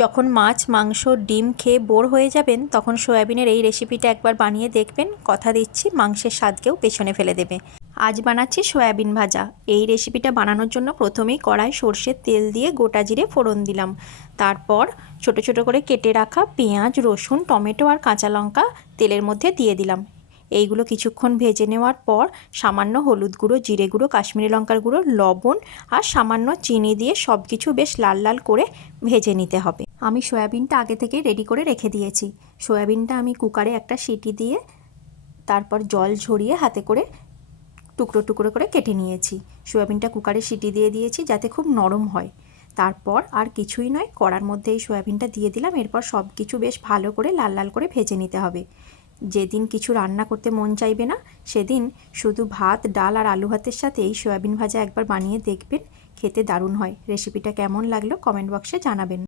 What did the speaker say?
যখন মাছ মাংস ডিম খেয়ে বোর হয়ে যাবেন তখন সয়াবিনের এই রেসিপিটা একবার বানিয়ে দেখবেন, কথা দিচ্ছি মাংসের স্বাদকেও পেছনে ফেলে দেবে। আজ বানাচ্ছি সয়াবিন ভাজা। এই রেসিপিটা বানানোর জন্য প্রথমেই কড়াই সর্ষের তেল দিয়ে গোটা জিরে ফোড়ন দিলাম। তারপর ছোট ছোট করে কেটে রাখা পেঁয়াজ, রসুন, টমেটো আর কাঁচা লঙ্কা তেলের মধ্যে দিয়ে দিলাম। এইগুলো কিছুক্ষণ ভেজে নেওয়ার পর সামান্য হলুদ গুঁড়ো, জিরে গুঁড়ো, কাশ্মীরি লঙ্কার গুঁড়ো, লবণ আর সামান্য চিনি দিয়ে সব কিছু বেশ লাল লাল করে ভেজে নিতে হবে। আমি সয়াবিনটা আগে থেকে রেডি করে রেখে দিয়েছি। সয়াবিনটা আমি কুকারে একটা সিটি দিয়ে তারপর জল ঝরিয়ে হাতে করে টুকরো টুকরো করে কেটে নিয়েছি। সয়াবিনটা কুকারে সিটি দিয়ে দিয়েছি যাতে খুব নরম হয়। তারপর আর কিছুই নয়, কড়ার মধ্যে এই সয়াবিনটা দিয়ে দিলাম। এরপর সব কিছু বেশ ভালো করে লাল লাল করে ভেজে নিতে হবে। যেদিন কিছু রান্না করতে মন চাইবে না সেদিন শুধু ভাত, ডাল আর আলু ভাতের সাথে এই সয়াবিন ভাজা একবার বানিয়ে দেখবেন, খেতে দারুণ হয়। রেসিপিটা কেমন লাগলো কমেন্ট বক্সে জানাবেন।